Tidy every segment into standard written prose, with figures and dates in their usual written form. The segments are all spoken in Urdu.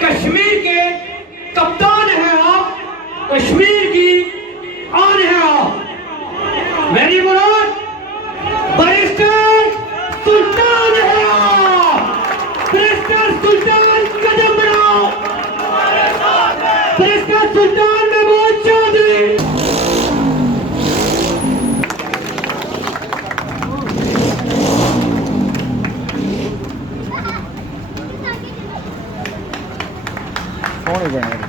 کشمیر کے کپتان ہیں آپ، کشمیر کی آن ہیں آپ. میری مراد بیرسٹر سلطان ہے آپ. بیرسٹر سلطان قدم بڑھاؤ. بیرسٹر سلطان محمود چودھری. سونے بنے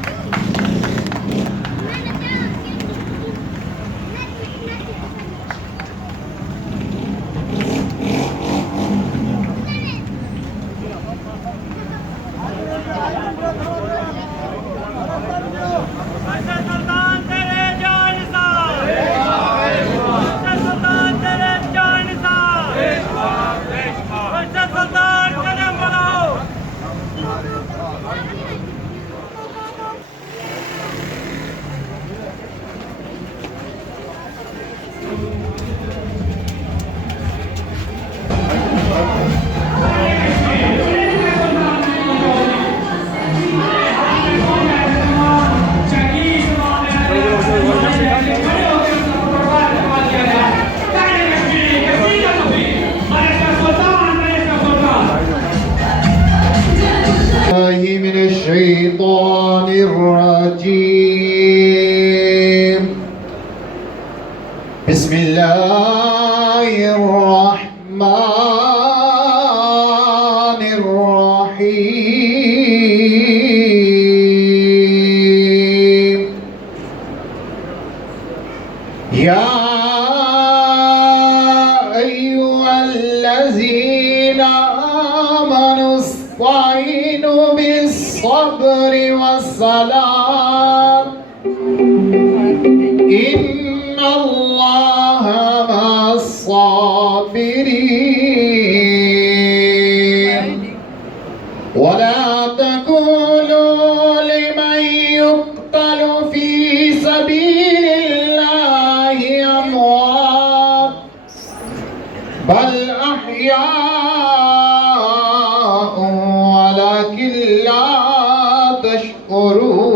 من الشيطان الرجيم. بسم الله الرحمن الرحيم. يا أيها الذين آمنوا استعينوا بالصبر والصلاة إن الله مع الصابرين. ولا تقولوا لمن يقتل في سبيل الله أموات بل أحياء ولكن لا تشكرون.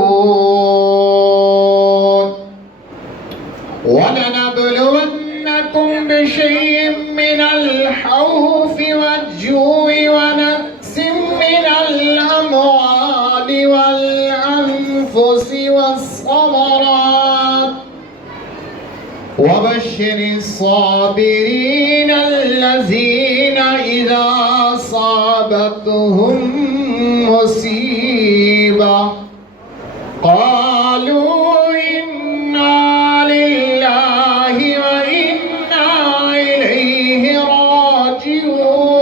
ولنبلونكم بشيء من الخوف والجوع ونقص من الأموال والأنفس والثمرات وبشر الصابرين الذين إذا أصابتهم مصيبة قالوا إنا لله وإنا إليه راجعون.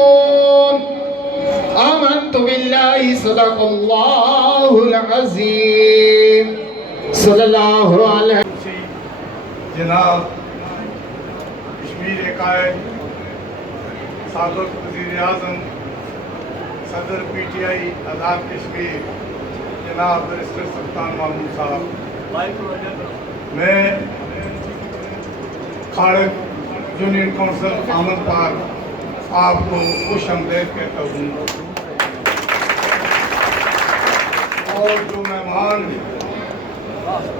آمنت بالله صدق الله العظيم. صلی اللہ علیہ جناب کشمیر قائد سابق وزیر اعظم صدر P T I Azad Kashmir جناب بیرسٹر سلطان محمود صاحب، میں کھارگ یونین کونسل آمد پر آپ کو خوش آمدید کہتا ہوں، اور جو مہمان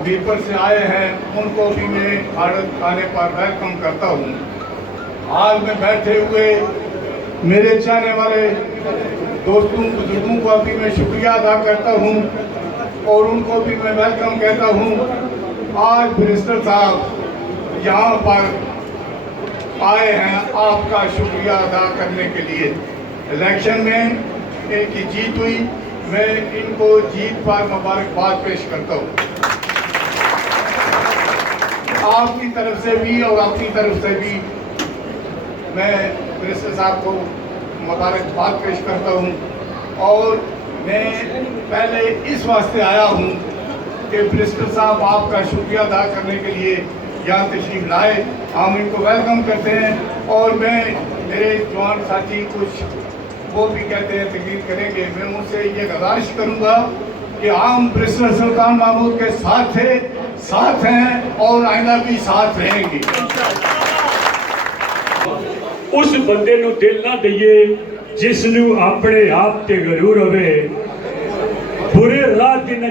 بیپر سے آئے ہیں ان کو بھی میں کھارگ کھانے پر ویلکم کرتا ہوں. حال میں بیٹھے ہوئے میرے چاہنے والے دوستوں بزرگوں کا بھی میں شکریہ ادا کرتا ہوں اور ان کو بھی میں ویلکم کہتا ہوں. آج بیرسٹر صاحب یہاں پر آئے ہیں آپ کا شکریہ ادا کرنے کے لیے. الیکشن میں ان کی جیت ہوئی، میں ان کو جیت پر مبارکباد پیش کرتا ہوں. آپ کی طرف سے بھی اور اپنی طرف سے بھی میں بیرسٹر صاحب کو مبارکباد پیش کرتا ہوں. اور میں پہلے اس واسطے آیا ہوں کہ بیرسٹر صاحب آپ کا شکریہ ادا کرنے کے لیے یہاں تشریف لائے. ہم ان کو ویلکم کرتے ہیں اور میں میرے جوان ساتھی کچھ وہ بھی کہتے ہیں تقریر کریں گے. میں ان سے یہ گزارش کروں گا کہ ہم بیرسٹر سلطان محمود کے ساتھ تھے، ساتھ ہیں اور آئندہ بھی ساتھ رہیں گے. اس بندے نو دل نہ دئیے جس نو اپنے آپ تے غرور ہوئے. برے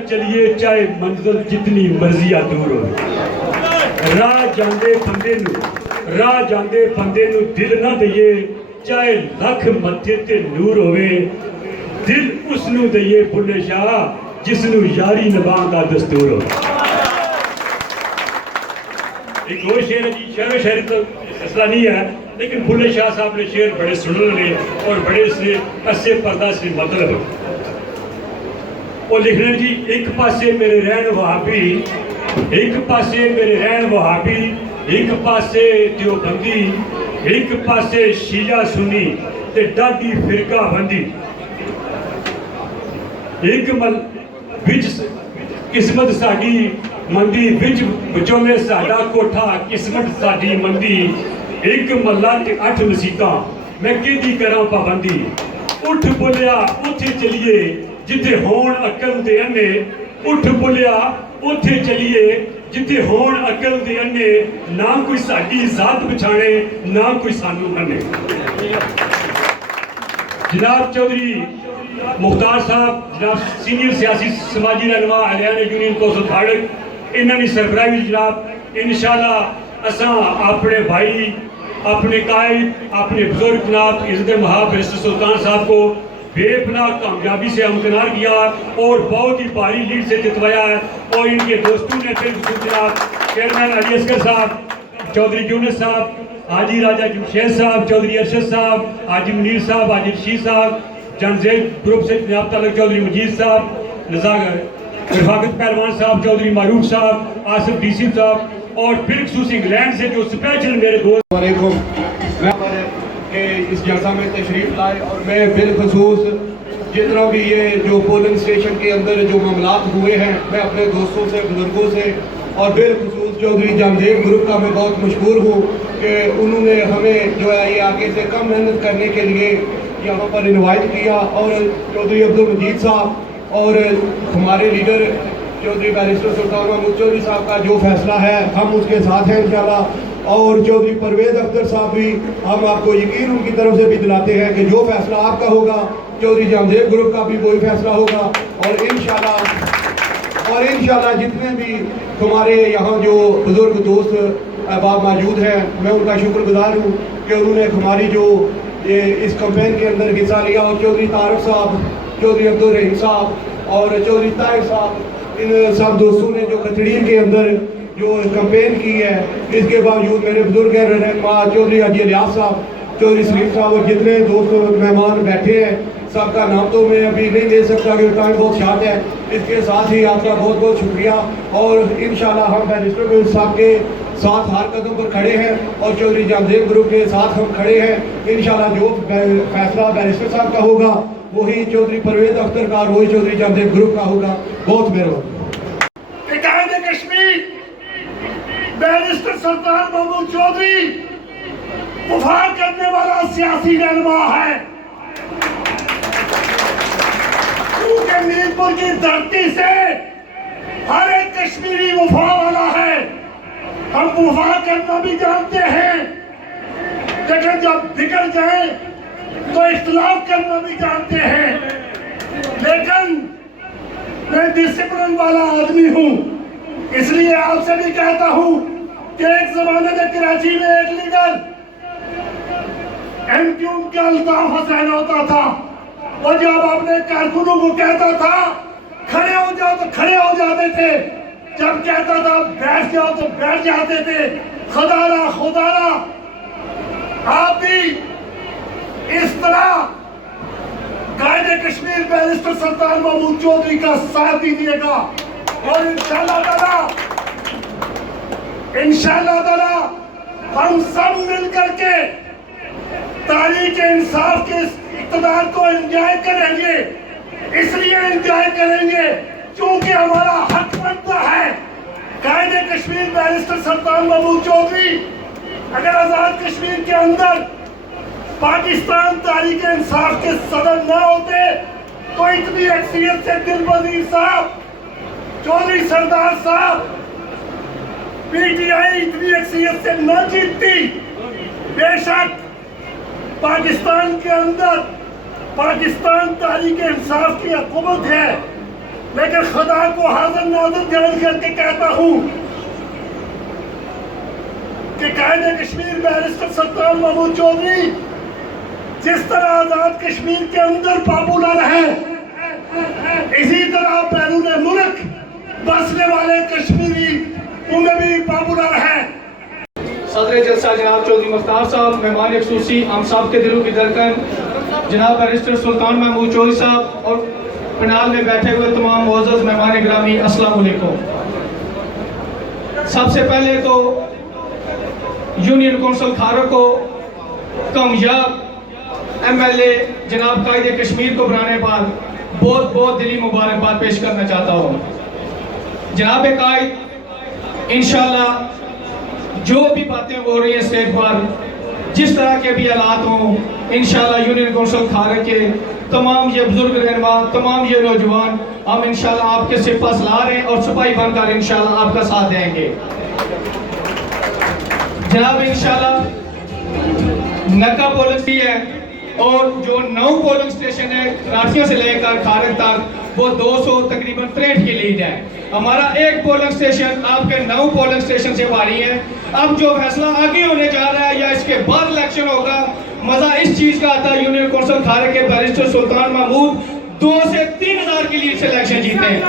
چلیے چاہے منزل جتنی مرضی دور ہو راہ جاندے بندے نو دل نہ دئیے چاہے لکھ متھے تے نور ہوئے دل اس نو دئیے بھلے شاہ جس نو یاری نبھان کا دستور ہو ایک وہ شعر ہے جی شعر و شاعری تو سلسلہ نہیں ہے لیکن بھلے شاہ صاحب نے شعر بڑے سننے لے اور بڑے سے اسے پردہ سے مطلب وہ لکھنے جی ایک پاسے میرے رہن وہابی ایک پاسے میرے رہن وہابی ایک پاسے دیوبندی ایک پاسے شیعہ سنی تے ڈاڈی فرقہ بندی ایک مل بچ قسمت ساڈی مندی بچ بچولے ساڈا کوٹھا قسمت ساڈی مندی ایک ملہ تے 8 مسیتاں میں کیدی کراں پابندی اٹھ بولیا اتھے چلیے جتھے ہون عقل دے انے اٹھ بولیا اتھے چلیے جتھے ہون عقل دے انے نہ کوئی ساڈی ذات بچھانے نہ کوئی سانو منے جناب چودھری مختار صاحب جناب سینئر سیاسی سماجی رہنما اہلیان یونین کوسل پھاڑک انہوں نے سربراہی جناب انشاءاللہ اساں اپنے بھائی اپنے قائد اپنے بزرگ جناب عزت مہاب بیرسٹر سلطان صاحب کو بے پناہ کامیابی سے امکنار کیا اور بہت ہی بھاری لیڈ سے جتوایا ہے اور ان کے دوستوں نے پھر جناب چیئرمین علی اصغر صاحب چودھری یونس صاحب حاجی راجہ جمشید صاحب چودھری ارشد صاحب حاجی منیر صاحب حاجی رشید صاحب جنزید گروپ سے جناب تعلق چودھری مجید صاحب رفاقت پہلوان صاحب چودھری معروف صاحب آصف ڈی سی صاحب اور پھر خصوصی انگلینڈ سے جو سپیشل میرے دوست علیکم کہ اس جلسہ میں تشریف لائے اور میں بالخصوص جتنا بھی یہ جو پولنگ اسٹیشن کے اندر جو معاملات ہوئے ہیں میں اپنے دوستوں سے بزرگوں سے اور بالخصوص چودھری جامدیو گروپ کا میں بہت مشکور ہوں کہ انہوں نے ہمیں جو ہے یہ آگے سے کم محنت کرنے کے لیے یہاں پر انوائٹ کیا اور چودھری عبدالمجید صاحب اور ہمارے لیڈر چودھری بیرسٹر سلطان محمود چودھری صاحب کا جو فیصلہ ہے ہم اس کے ساتھ ہیں انشاءاللہ اور چودھری پرویز اختر صاحب بھی ہم آپ کو یقین ان کی طرف سے بھی دلاتے ہیں کہ جو فیصلہ آپ کا ہوگا چودھری جامدیو گروپ کا بھی وہی فیصلہ ہوگا اور انشاءاللہ جتنے بھی ہمارے یہاں جو بزرگ دوست احباب موجود ہیں میں ان کا شکر گزار ہوں کہ انہوں نے ہماری جو اس کمپین کے اندر حصہ لیا اور چودھری طارق صاحب چودھری عبدالرحیم صاحب اور چودھری طاہر صاحب ان سب دوستوں نے جو کچڑین کے اندر جو کمپین کی ہے اس کے باوجود میرے بزرگ رہنما چودھری حاجی الیاس صاحب چودھری سلیم صاحب اور جتنے دوست مہمان بیٹھے ہیں سب کا نام تو میں ابھی نہیں دے سکتا کہ ٹائم بہت شارٹ ہے اس کے ساتھ ہی آپ کا بہت بہت شکریہ اور انشاءاللہ ہم بیرسٹر صاحب کے ساتھ ہر قدم پر کھڑے ہیں اور چودھری جامدیو گروپ کے ساتھ ہم کھڑے ہیں انشاءاللہ جو فیصلہ بیرسٹر صاحب کا ہوگا وہی چودھری پرویز اختر کا اور وہی چودھری جامدیو گروپ کا ہوگا بہت مہربانی قائد کشمیر بیرسٹر سلطان محمود چودھری وفا کرنے والا سیاسی رہنما ہے کیونکہ میرپور کی دھرتی سے ہر ایک کشمیری وفا والا ہے ہم وفا کرنا بھی جانتے ہیں لیکن جب بگڑ جائیں تو اختلاف کرنا بھی جانتے ہیں لیکن میں ڈسپلن والا آدمی ہوں اس لیے آپ سے بھی کہتا ہوں کہ ایک زمانے میں کراچی میں ایک لیڈر ایم کیو ایم کا الطاف حسین ہوتا تھا اور جب اپنے کارکنوں کو کہتا تھا کھڑے ہو جاؤ تو کھڑے ہو جاتے تھے جب کہتا تھا بیٹھ جاؤ تو بیٹھ جاتے تھے خدا را آپ بھی اس طرح قائد کشمیر بیرسٹر سلطان محمود چودھری کا ساتھ دیجیے گا اور انشاءاللہ تعالی ہم سب مل کر کے تحریک انصاف کے اقتدار کو انجوائے کریں گے اس لیے انجوائے کریں گے کیونکہ ہمارا حق بنتا ہے قائد کشمیر بیرسٹر سلطان محمود چودھری اگر آزاد کشمیر کے اندر پاکستان تحریک انصاف کے صدر نہ ہوتے تو اتنی اکثریت سے دل وزیر صاحب چودھری سردار صاحب پی ٹی آئی اتنی اکثریت سے نہ جیتتی بے شک پاکستان کے اندر پاکستان تحریک انصاف کی حکومت ہے لیکن خدا کو حاضر ناظر جان کر کے کہتا ہوں کہ قائد کشمیر بیرسٹر سلطان محمود چودھری جس طرح آزاد کشمیر کے اندر پاپولر ہے، اسی طرح بیرون ملک بسنے والے کشمیری انہیں بھی پاپولر ہے۔ صدر جلسہ جناب چودھری مختار صاحب، مہمان خصوصی ہم سب کے دلوں کی دھڑکن جناب بیرسٹر سلطان محمود چودھری صاحب اور پنال میں بیٹھے ہوئے تمام معزز مہمان گرامی، السلام علیکم۔ سب سے پہلے تو یونین کونسل کھاروں کو کامیاب MLA جناب قائد کشمیر کو بنانے پر بہت بہت دلی مبارکباد پیش کرنا چاہتا ہوں۔ جناب قائد، انشاءاللہ جو بھی باتیں ہو رہی ہیں اسٹیج پر، جس طرح کے بھی حالات ہوں، انشاءاللہ یونین کونسل کھارے کے تمام یہ بزرگ رہنما، تمام یہ نوجوان، ہم انشاءاللہ آپ کے سپاہ سالار ہیں اور سپاہی بن کر انشاءاللہ آپ کا ساتھ دیں گے۔ جناب انشاءاللہ نکا پولنگ بھی ہے اور جو 9 پولنگ سٹیشن ہے راٹھیوں سے لے کر کھارک تک، وہ 200 تقریباً 63 کی لیڈ ہے۔ ہمارا ایک پولنگ سٹیشن آپ کے 9 پولنگ سٹیشن سے بھاری ہے۔ اب جو فیصلہ آگے ہونے جا رہا ہے یا اس کے بعد الیکشن ہوگا، مزہ اس چیز کا آتا ہے یونین کونسل کھارے کے بیرسٹر سلطان محمود 2 سے 3,000 کی لیڈ سے الیکشن جیتے ہیں۔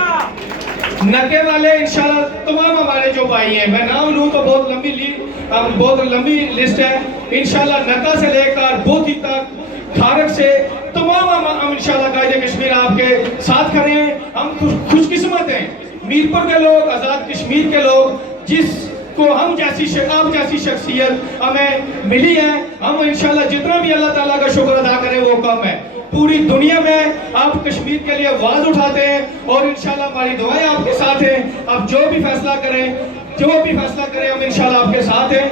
نکے والے انشاءاللہ تمام ہمارے جو بھائی ہیں، میں نام لوں تو بہت لمبی لسٹ ہے، انشاءاللہ نکا سے لے کر بوتھی تک، کھارک سے تمام ہم انشاءاللہ قائد کشمیر آپ کے ساتھ کھڑے ہیں۔ ہم خوش قسمت ہیں، میرپور کے لوگ، آزاد کشمیر کے لوگ، جس کو آپ جیسی شخصیت ہمیں ملی ہے۔ ہم انشاءاللہ جتنا بھی اللہ تعالیٰ کا شکر ادا کریں وہ کم ہے۔ پوری دنیا میں آپ کشمیر کے لیے آواز اٹھاتے ہیں اور انشاءاللہ ہماری دعائیں آپ کے ساتھ ہیں۔ آپ جو بھی فیصلہ کریں ہم انشاءاللہ آپ کے ساتھ ہیں۔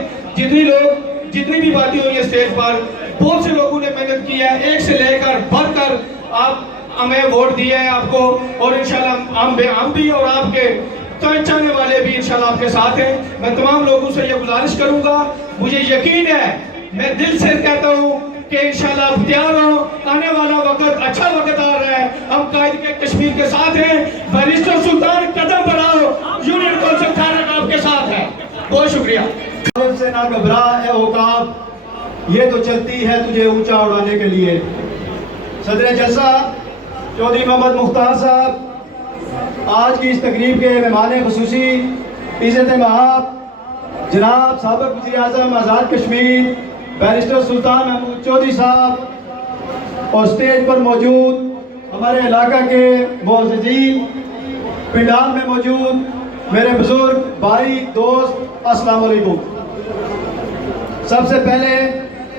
جتنی بھی باتیں ہوئی ہیں اسٹیج پر، بہت سے لوگوں نے محنت کی ہے، ایک سے لے کر بڑھ کر آپ ہمیں ووٹ دیے ہیں آپ کو، اور انشاءاللہ ہم بھی اور آپ کے چاہنے والے بھی انشاءاللہ آپ کے ساتھ ہیں۔ میں تمام لوگوں سے یہ گزارش کروں گا، مجھے یقین ہے، میں دل سے کہتا ہوں کہ انشاءاللہ آپ تیار ہوں، آنے والا وقت اچھا وقت آ رہا ہے، ہم قائد کے کشمیر کے ساتھ ہیں۔ بیرسٹر سلطان قدم بڑھاؤ، یونین کونسل کھارک آپ کے ساتھ ہے۔ بہت شکریہ۔ سے نہ گھبرا اے عقاب، یہ تو چلتی ہے تجھے اونچا اڑانے کے لیے۔ صدر جلسہ چودھری محمد مختار صاحب، آج کی اس تقریب کے مہمان خصوصی عزت مآب جناب سابق وزیر اعظم آزاد کشمیر بیرسٹر سلطان محمود چودھری صاحب، اور اسٹیج پر موجود ہمارے علاقہ کے معززین، پنڈال میں موجود میرے بزرگ بھائی دوست، السلام علیکم۔ سب سے پہلے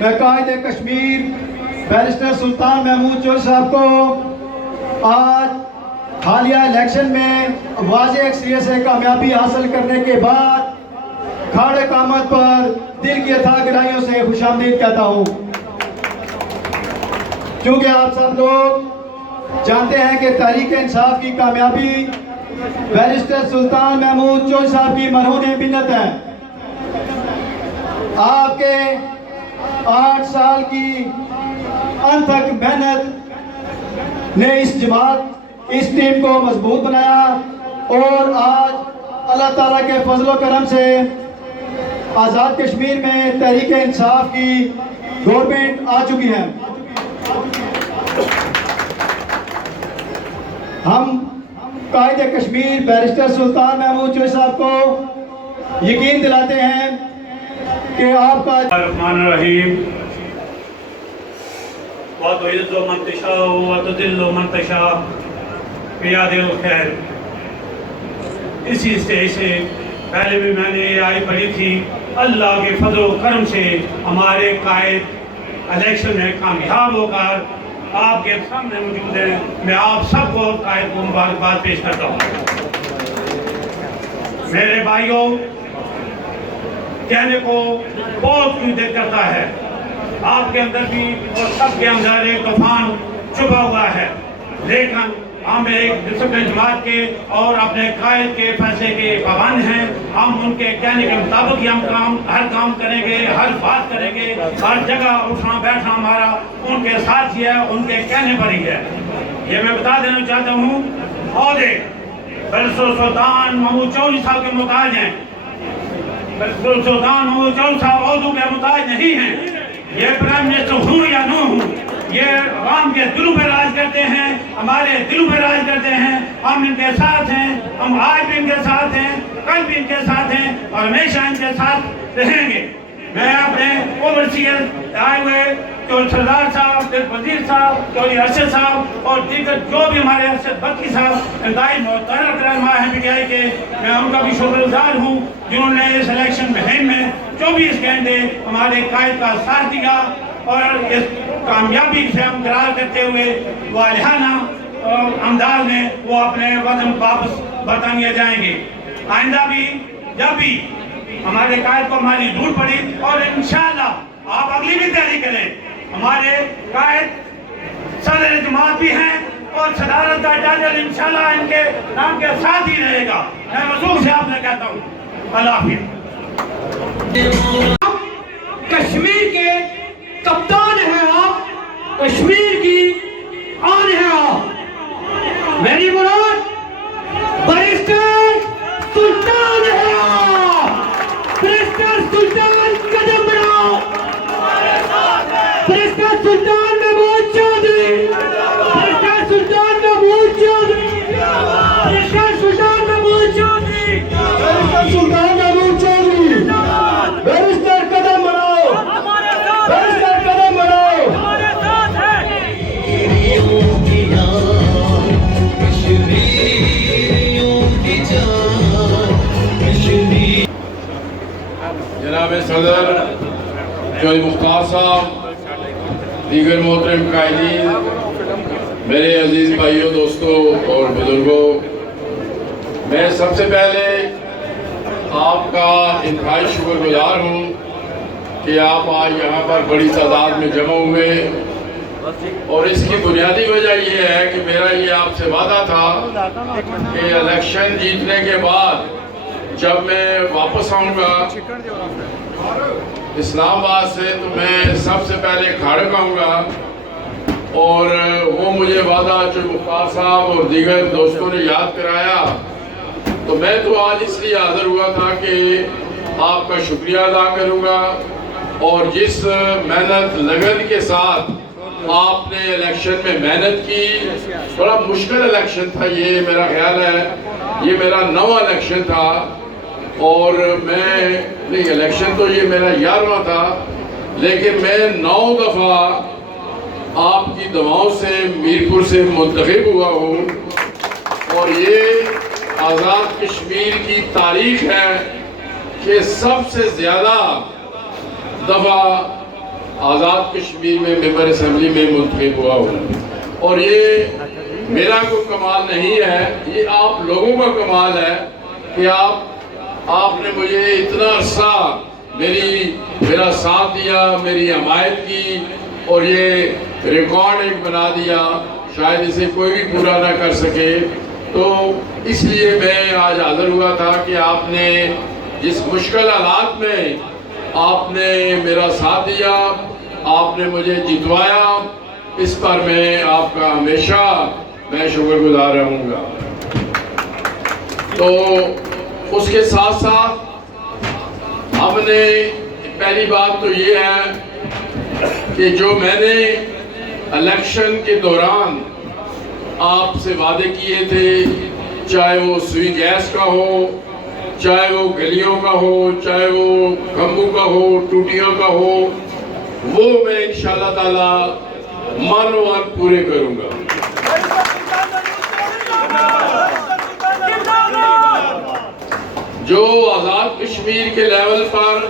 میں قائد کشمیر بیرسٹر سلطان محمود چودھری صاحب کو آج حالیہ الیکشن میں واضح اکثریت سے کامیابی حاصل کرنے کے بعد کھاڑے قامت پر دل کی اتھاہ گہرائیوں سے خوش آمدید کہتا ہوں، کیونکہ آپ سب لوگ جانتے ہیں کہ تحریک انصاف کی کامیابی بیرسٹر سلطان محمود چودھری صاحب کی مرہون منت ہے۔ آپ کے 8 سال کی انتھک محنت نے اس جماعت، اس ٹیم کو مضبوط بنایا، اور آج اللہ تعالیٰ کے فضل و کرم سے آزاد کشمیر میں تحریک انصاف کی گورنمنٹ آ چکی ہے۔ ہم قائد کشمیر بیرسٹر سلطان محمود چودھری صاحب کو یقین دلاتے ہیں کہ آپ کا الرحمن الرحیم وَتُعِزُّ مَن تَشَاءُ وَتُذِلُّ مَن تَشَاءُ بِیَدِکَ الْخَیرُ۔ اسی اسٹیج سے پہلے بھی میں نے یہ آیت پڑھی تھی، اللہ کے فضل و کرم سے ہمارے قائد الیکشن میں کامیاب ہو کر آپ کے سامنے موجود ہیں۔ میں آپ سب کو قائد کو مبارکباد پیش کرتا ہوں۔ میرے بھائیوں، کہنے کو بہت کچھ دل کرتا ہے، آپ کے اندر بھی اور سب کے اندر ایک طوفان چھپا ہوا ہے، لیکن ہم ایک ڈسپلن جماعت کے اور اپنے قائد کے فیصلے کے پابند ہیں۔ ہم ان کے کہنے کے مطابق ہی ہم ہر کام کریں گے، ہر بات کریں گے، ہر جگہ اٹھنا بیٹھنا ہمارا ان کے ساتھ ہی ہے، ان کے کہنے پر ہی ہے۔ یہ میں بتا دینا چاہتا ہوں عہدے بالکل سلطان محمود چودھری صاحب کے محتاج ہیں، بالکل سلطان محمود چودھری صاحب عہدوں کے محتاج نہیں ہیں۔ یہ پرائم منسٹر ہوں یا نہ ہوں، یہ عوام کے دلوں پہ راج کرتے ہیں، ہمارے دلوں پہ راج کرتے ہیں۔ ہم ان کے ساتھ ہیں، ہم آج بھی ان کے ساتھ ہیں، کل بھی ان کے ساتھ ہیں اور ہمیشہ ان کے ساتھ رہیں گے۔ میں اپنے اوورسیئر آئے ہوئے چودھری سردار صاحب، دل وزیر صاحب، چودھری ارشد صاحب اور دیگر جو بھی ہمارے ارشد بکی صاحب انتہائی محترم رہنما ہیں پی ٹی آئی کے، میں ان کا بھی شکر گزار ہوں جنہوں نے اس الیکشن مہم میں 24 گھنٹے ہمارے قائد کا ساتھ دیا اور اس کامیابی سے ہم قرار کرتے ہوئے والہانہ امداد میں وہ اپنے وطن واپس برطانیہ جائیں گے۔ آئندہ بھی جب بھی ہمارے قائد کو ہماری ضرورت پڑی اور انشاءاللہ آپ اگلی بھی تیاری کریں، ہمارے قائد صدر جماعت بھی ہیں اور صدارت کا ٹائٹل انشاءاللہ ان کے نام کے ساتھ ہی رہے گا۔ میں وضوح سے آپ سے کہتا ہوں اللہ حافظ۔ کشمیر کے کپتان ہیں آپ، کشمیر کی آن ہے آپ، میری مراد بیرسٹر سلطان ہے آپ، بیرسٹر سلطان قدم بڑھاؤ، بیرسٹر سلطان محمود چودھری، بیرسٹر سلطان محمود چودھری، بیرسٹر سلطان محمود چودھری، بیرسٹر سلطان محمود چودھری، بیرسٹر قدم بڑھاؤ، بیرسٹر قدم بڑھاؤ۔ جناب صدر چودھری مختار صاحب، دیگر محترم قائدین، میرے عزیز بھائیوں، دوستوں اور بزرگوں، میں سب سے پہلے آپ کا انتہائی شکر گزار ہوں کہ آپ آج یہاں پر بڑی تعداد میں جمع ہوئے، اور اس کی بنیادی وجہ یہ ہے کہ میرا یہ آپ سے وعدہ تھا کہ الیکشن جیتنے کے بعد جب میں واپس آؤں گا اسلام آباد سے تو میں سب سے پہلے کھاڑک آؤں گا، اور وہ مجھے وعدہ جو مختار صاحب اور دیگر دوستوں نے یاد کرایا، تو میں تو آج اس لیے حاضر ہوا تھا کہ آپ کا شکریہ ادا کروں گا، اور جس محنت لگن کے ساتھ آپ نے الیکشن میں محنت کی، بڑا مشکل الیکشن تھا یہ، میرا خیال ہے یہ میرا 9واں الیکشن تھا، اور نہیں الیکشن تو یہ میرا 11واں تھا، لیکن میں 9 دفعہ آپ کی دعاؤں سے میرپور سے منتخب ہوا ہوں، اور یہ آزاد کشمیر کی تاریخ ہے کہ سب سے زیادہ دفعہ آزاد کشمیر میں ممبر اسمبلی میں منتخب ہوا ہوں، اور یہ میرا کوئی کمال نہیں ہے، یہ آپ لوگوں کا کمال ہے کہ آپ نے مجھے اتنا عرصہ میرا ساتھ دیا، میری حمایت کی، اور یہ ریکارڈ ایک بنا دیا، شاید اسے کوئی بھی پورا نہ کر سکے۔ تو اس لیے میں آج حاضر ہوا تھا کہ آپ نے جس مشکل حالات میں آپ نے میرا ساتھ دیا، آپ نے مجھے جتوایا، اس پر میں آپ کا ہمیشہ شکر گزار رہوں گا۔ تو اس کے ساتھ ساتھ ہم نے پہلی بات تو یہ ہے کہ جو میں نے الیکشن کے دوران آپ سے وعدے کیے تھے، چاہے وہ سوئی گیس کا ہو، چاہے وہ گلیوں کا ہو، چاہے وہ کھمبوں کا ہو، ٹوٹیوں کا ہو، وہ میں انشاءاللہ تعالی مانو مان پورے کروں گا۔ جو آزاد کشمیر کے لیول پر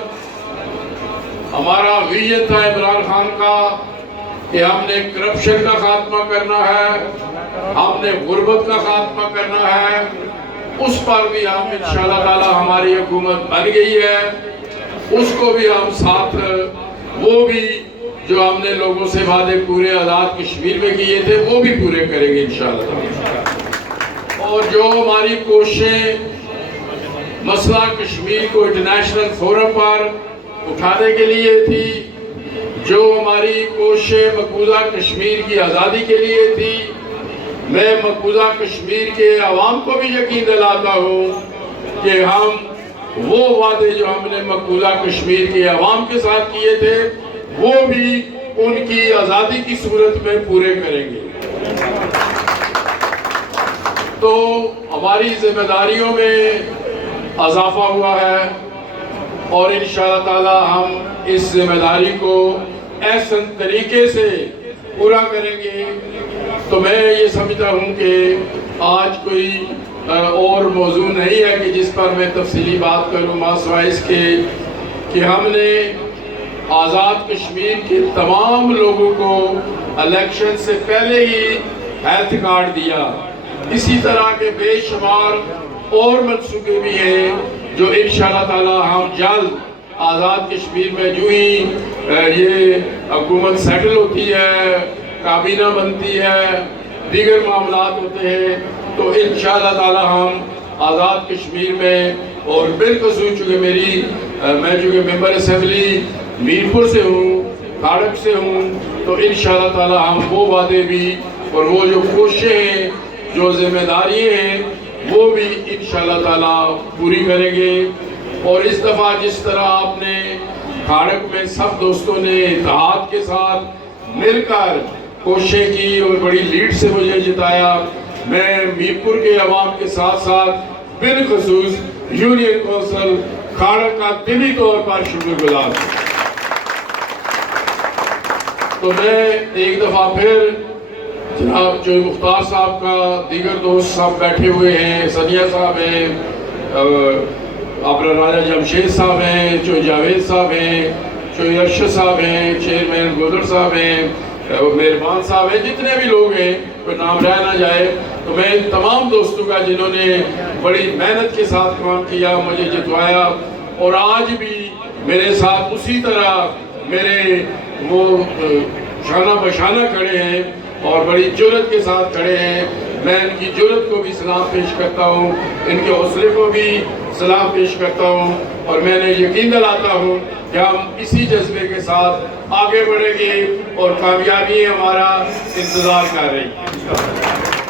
ہمارا ویژن تھا عمران خان کا کہ ہم نے کرپشن کا خاتمہ کرنا ہے، ہم نے غربت کا خاتمہ کرنا ہے، اس پر بھی ہم انشاءاللہ تعالی ہماری حکومت بن گئی ہے، اس کو بھی ہم ساتھ وہ بھی جو ہم نے لوگوں سے وعدے پورے آزاد کشمیر میں کیے تھے وہ بھی پورے کریں گے انشاءاللہ تعالی۔ اور جو ہماری کوششیں مسئلہ کشمیر کو انٹرنیشنل فورم پر اٹھانے کے لیے تھی، جو ہماری کوششیں مقبوضہ کشمیر کی آزادی کے لیے تھی، میں مقبوضہ کشمیر کے عوام کو بھی یقین دلاتا ہوں کہ ہم وہ وعدے جو ہم نے مقبوضہ کشمیر کے عوام کے ساتھ کیے تھے وہ بھی ان کی آزادی کی صورت میں پورے کریں گے۔ تو ہماری ذمہ داریوں میں اضافہ ہوا ہے اور انشاءاللہ تعالی ہم اس ذمہ داری کو احسن طریقے سے پورا کریں گے۔ تو میں یہ سمجھتا ہوں کہ آج کوئی اور موضوع نہیں ہے کہ جس پر میں تفصیلی بات کروں ماسوائے اس کے کہ ہم نے آزاد کشمیر کے تمام لوگوں کو الیکشن سے پہلے ہی ہیلتھ کارڈ دیا۔ اسی طرح کے بے شمار اور منصوبے بھی ہیں جو انشاءاللہ تعالی ہم جلد آزاد کشمیر میں جو ہی یہ حکومت سیٹل ہوتی ہے، کابینہ بنتی ہے، دیگر معاملات ہوتے ہیں تو انشاءاللہ تعالی ہم آزاد کشمیر میں اور بالخصوص چونکہ میں چونکہ ممبر اسمبلی میرپور سے ہوں، کھارک سے ہوں تو انشاءاللہ تعالی ہم وہ وعدے بھی اور وہ جو کوششیں ہیں جو ذمہ داریاں ہیں وہ بھی انشاءاللہ تعالی پوری کریں گے۔ اور اس دفعہ جس طرح آپ نے کھارک میں سب دوستوں نے اتحاد کے ساتھ مل کر کوششیں کی اور بڑی لیڈ سے مجھے جتایا، میں میرپور کے عوام کے ساتھ ساتھ بالخصوص یونین کونسل کھارک کا دلی طور پر شکر گزار ہوں۔ تو میں ایک دفعہ پھر جناب جو مختار صاحب کا دیگر دوست صاحب بیٹھے ہوئے ہیں، سنیا صاحب ہیں، اپنا راجہ جمشید صاحب ہیں، جو جاوید صاحب ہیں، جو ارشد صاحب ہیں، چیئرمین گودر صاحب ہیں، مہربان صاحب ہیں، جتنے بھی لوگ ہیں کوئی نام رہ نہ جائے تو میں ان تمام دوستوں کا جنہوں نے بڑی محنت کے ساتھ کام کیا، مجھے جتوایا اور آج بھی میرے ساتھ اسی طرح میرے وہ شانہ بشانہ کھڑے ہیں اور بڑی جرت کے ساتھ کھڑے ہیں، میں ان کی جرت کو بھی سلام پیش کرتا ہوں، ان کے حوصلے کو بھی سلام پیش کرتا ہوں اور میں نے یقین دلاتا ہوں کہ ہم اسی جذبے کے ساتھ آگے بڑھیں گے اور کامیابی ہمارا انتظار کر رہی ہے۔